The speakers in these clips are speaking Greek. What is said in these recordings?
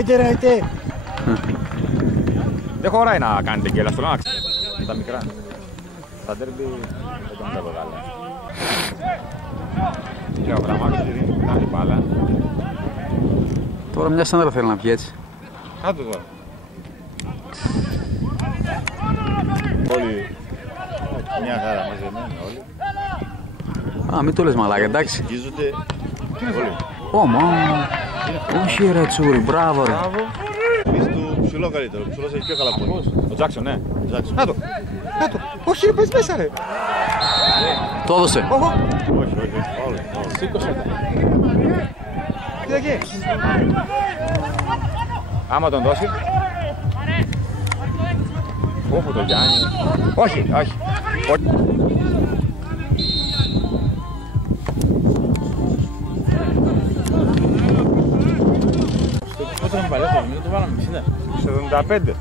Άιτε ρε, άιτε. Δεν χωράει να κάνετε γκέλα στο λάμαξ. Τα μικρά. Τα ντέρμπι δεν τον βλέπω καλά. Και ο Γραμμάκης δίνει που κάνει μπάλα. Τώρα μια σέντρα θέλει να πιει έτσι. Κάτω τώρα. Όλοι μια χαρά μαζεμένοι όλοι. Α, μην το λες μαλάκα, εντάξει. Αγγίζονται όλοι. Ωμα, όχι ρε τσούρι, μπράβο ρε. Εμείς του ψηλό καλύτερο, ο ψηλός έχει πιο καλά πόδια. Ο Τζάκσον, ναι. Κάτω, κάτω. Όχι ρε, πες μέσα ρε. Το έδωσε. Όχι, όλοι. Σήκωσε τα. Κοίτα εκεί. Άμα τον δώσει. Όπου το Γιάννη. Όχι, όχι. Πόσο με παλιάσαμε, μην το βάλαμε 60. Στο 75.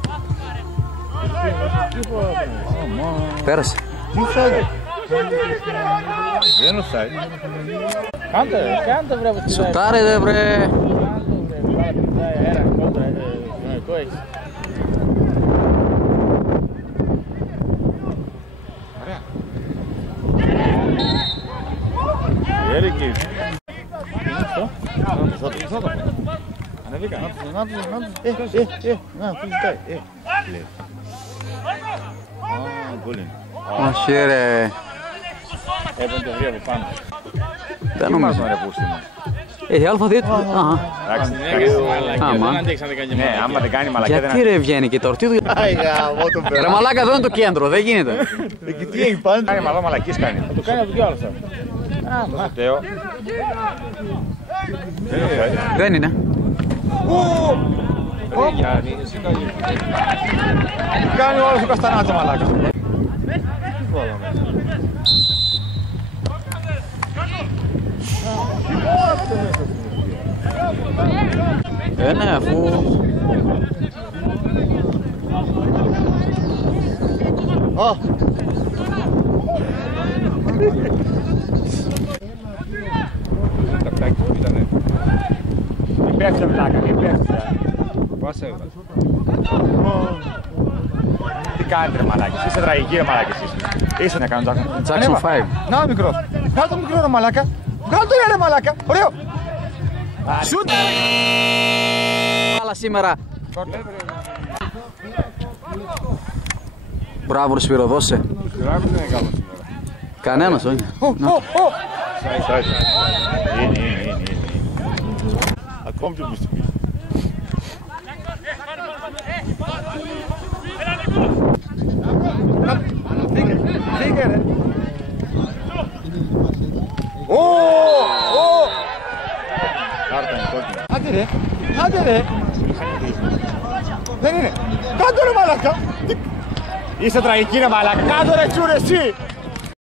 Πέρασε. Τι φάγε. Δεν είναι offside. Κάντε βρε από τη ζάη. Σουτάρε δε βρε. Κάντε βρε, βάλε τη ζάη, αέρα, κόντρα, κοινωνικό έχεις. Ωραία. Έρικη. Είναι αυτό. Θα το. Ανεβήκα. Να τους. Να, πού ζητάει. Γκολ είναι. Όχι ρε. Έπαιρνε το βρει από πάνω. Δεν νομίζω. Ρε πούστημα. Έχει α2. Αχα. Εντάξει, Άμα. Δεν αντέξατε κανένα ναι, άμα δεν κάνει μαλακιά δεν Γιατί ρε βγαίνει και τώρα, τι δουλειά. Άι γάμο το Ρε πέρα. μαλάκα εδώ είναι το κέντρο, δεν γίνεται. Εκεί τι έχει πάνω. κάνει μαλό μαλακής κάνει. Θα το κάνει από δυο άλλους τώρα. Το Τέο. Δεν είναι offside. Δεν είναι. Ρε Γιάννη, εσύ καλή. Κάνει όλος ο Καστανάτο μαλάκα. Ναι, αφού. Τα πτάκια που ήτανε. Μην πέφτει πλάκα, μην πέφτει. Πώς έβαλε. Τι κάνετε ρε μαλάκες, είσαι τραγική ρε μαλάκες εσείς. Είσαι να κάνω Jackson 5. Να ο μικρός. Βγάλ' το μικρό ρε μαλάκα. Βγάλ' το ρε μαλάκα. Ωραίο. Σουτ! Άλλα σήμερα. Μπράβο ρε Σπύρο, δώσε. Σιγουράκος δεν είναι καλό σήμερα. Κανένας, όχι. Είναι. Ακόμη πιο μυστική. Φύγε ρε. Κάρτα είναι κόκκινη. Άντε ρε. Δεν είναι. Κάντο ρε μαλάκα. Είσαι τραγική ρε μαλάκα. Κάντο ρε τσούρε εσύ.